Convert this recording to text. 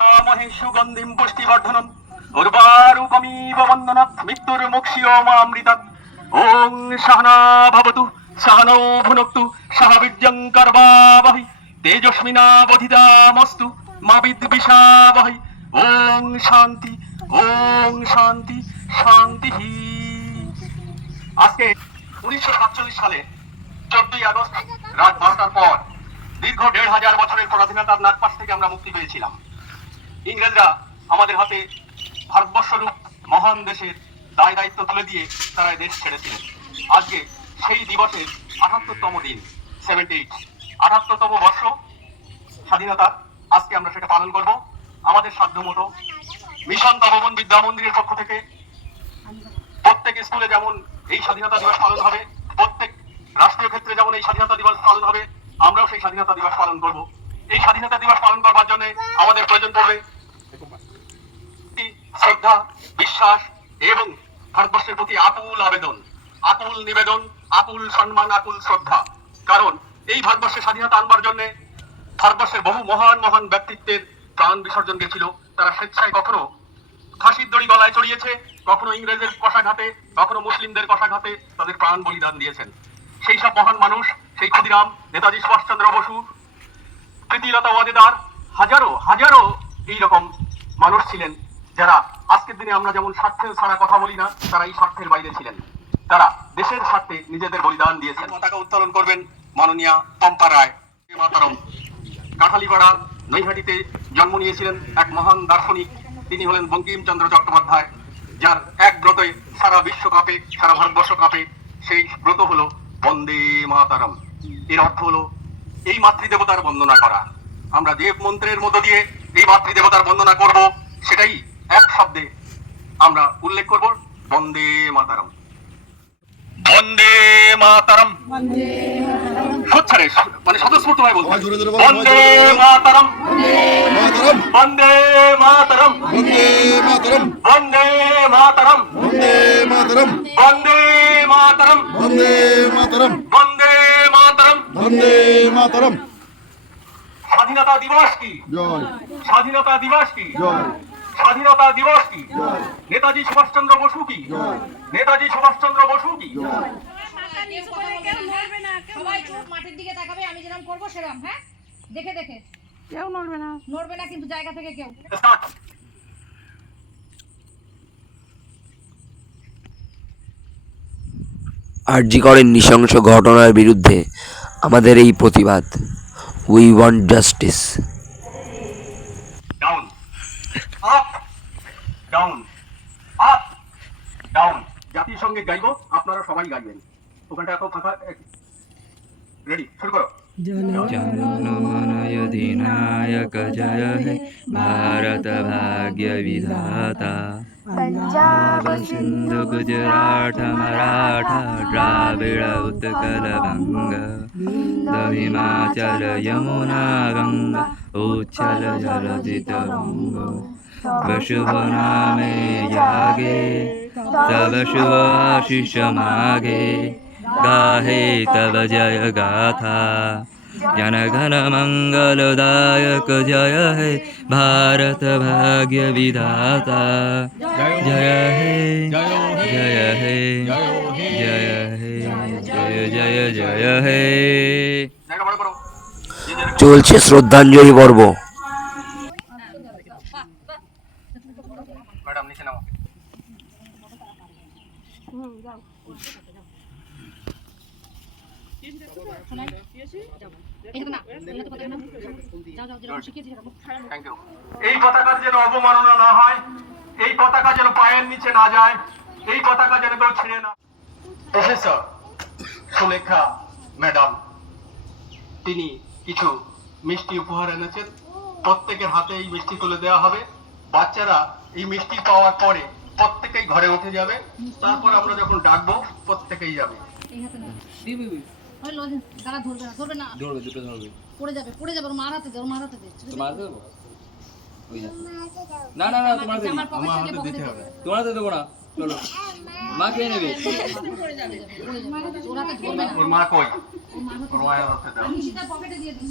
মহেশ সুগন্ধিম পুষ্টিবর্ধনম উর্বারুকমিব বন্দনাৎ মৃত্যুর মুক্ষীয় মামৃতাৎ। ওং সহনা ভবতু সহনৌ ভুনক্তু সহ বীর্যং কর্মাবহৈ তেজস্বিনাবধিতামস্তু মা বিদ্বিষাবহৈ। ওং শান্তি শান্তি আজকে 1947 সালে 14ই আগস্ট রাত 12টার পর দীর্ঘ 1500 বছরের পরাধীনতার নাগপাশ থেকে আমরা মুক্তি পেয়েছিলাম। ইংরেজরা আমাদের হাতে ভারতবর্ষরূপ মহান দেশের দায় দায়িত্ব তুলে দিয়ে তারা দেশ ছেড়েছিলেন। আজকে সেই দিবসের 78তম দিন, 78তম বর্ষ স্বাধীনতা। আজকে আমরা সেটা পালন করব আমাদের সাধ্যমতো। মিশন তপবন বিদ্যা মন্দিরের পক্ষ থেকে প্রত্যেক স্কুলে যেমন এই স্বাধীনতা দিবস পালন হবে, প্রত্যেক রাষ্ট্রীয় ক্ষেত্রে যেমন এই স্বাধীনতা দিবস পালন হবে, আমরাও সেই স্বাধীনতা দিবস পালন করব। এই স্বাধীনতা দিবস পালন করবার জন্য আমাদের প্রয়োজন পড়বে শ্রদ্ধা, বিশ্বাস এবং ভারতবর্ষের প্রতি আকুল আবেদন, আকুল নিবেদন, আকুল সম্মান, আকুল শ্রদ্ধা। কারণ এই ভারতবর্ষের স্বাধীনতা আনবার জন্য ভারতবর্ষের বহু মহান মহান ব্যক্তিত্বের প্রাণ বিসর্জন দিয়েছিল। তারা স্বেচ্ছায় কখনো ফাঁসির দড়ি গলায় চড়িয়েছে, কখনো ইংরেজের কষাঘাতে, কখনো মুসলিমদের কষাঘাতে তাদের প্রাণ বলিদান দিয়েছেন। সেই সব মহান মানুষ, সেই ক্ষুদিরাম, নেতাজি সুভাষচন্দ্র বসু, প্রীতিলতা ওয়াদেদার, হাজারো হাজারো এইরকম মানুষ ছিলেন যারা আজকের দিনে আমরা যেমন স্বার্থের ছাড়া কথা বলি না, তারা এই স্বার্থের বাইরে ছিলেন। তারা দেশের স্বার্থে নিজেদের বলিদান দিয়েছেন। পতাকা উত্তোলন করবেন মাননীয়া পম্পা রায়। মাতারম। কাঁঠালীপাড়া নৈহাটিতে জন্ম নিয়েছিলেন এক মহান দার্শনিক, তিনি হলেন বঙ্কিমচন্দ্র চট্টোপাধ্যায়, যার এক ব্রতে সারা বিশ্ব কাঁপে, সারা ভারতবর্ষ কাঁপে। সেই ব্রত হলো বন্দে মাতারম। এর অর্থ হলো এই মাতৃদেবতার বন্দনা করা। আমরা যে মন্ত্রের মধ্য দিয়ে এই মাতৃদেবতার বন্দনা করব, সেটাই এক শব্দে আমরা উল্লেখ করব, বন্দে মাতারম। বন্দে মাতারম, সোচ্চারে মানে স্বতঃস্ফূর্তভাবে বলতে বন্দে মাতারম, বন্দে মাতারম, বন্দে মাতারম, বন্দে মাতারম, বন্দে মাতারম, বন্দে মাতারম, বন্দে মাতারম, বন্দে মাতারম, বন্দে মাতারম। স্বাধীনতা দিবস কি জয়, স্বাধীনতা দিবস কি জয়, স্বাধীনতা দিবস কি জয়, নেতাজি সুভাষচন্দ্র বসু কি জয়, নেতাজি সুভাষচন্দ্র বসু কি জয়। সবাই চোখ মাটির দিকে তাকাবে, আমি যেরকম করবো সেরকম। হ্যাঁ, দেখে দেখে, কেউ নড়বে না, নড়বে না কিন্তু জায়গা থেকে কেউ। আরজি করের নৃশংস ঘটনার বিরুদ্ধে আমাদের এই প্রতিবাদ। We want justice. Down, up, down, up, down. জাতীয় সঙ্গীত গাইবো, আপনারা সবাই গাইবেন। ওখানটা এত ফাঁকা। রেডি, শুরু করো। जनगण अधिनायक जय हे भारत भाग्य विधाता। पंजाब सिंधु गुजरात मराठा द्राविड़ उत्कल बंग, हिमाचल यमुना गंगा उच्छल जलधि तरंग। शुभ नामे जागे तब शुभ आशीष मागे, गाहे तब जय गाथा। जनगण मंगलदायक जय हे भारत भाग्य विधाता। जय हे जय हे जय हे जय जय जय हे। চলছে শ্রদ্ধাঞ্জলি পর্ব। ম্যাডাম নিচে নাও। এই পতাকার যেন অবমাননা না হয়, এই পতাকা যেন পায়ের নিচে না যায়, এই পতাকা যেন কেউ ছিঁড়ে না। প্রফেসর সুলেখা ম্যাডাম, তিনি কিছু মিষ্টি উপহার এনেছেন। প্রত্যেকের হাতে এই মিষ্টি তুলে দেওয়া হবে। বাচ্চারা এই মিষ্টি পাওয়ার পরে প্রত্যেকেই ঘরে উঠে যাবে। তারপর আমরা যখন ডাকবো প্রত্যেকেই যাবে। পড়ে যাবে, পড়ে যাবে, মার হাতে দে, মার হাতে দে। না না না, তোমার হাতে দিতে হবে। তোমার হাতে দেবো না, চলো মা খেয়ে নেবে। ওর মা কই? ওর মায়ের হাতে দাও। পকেটে দিয়ে দিস।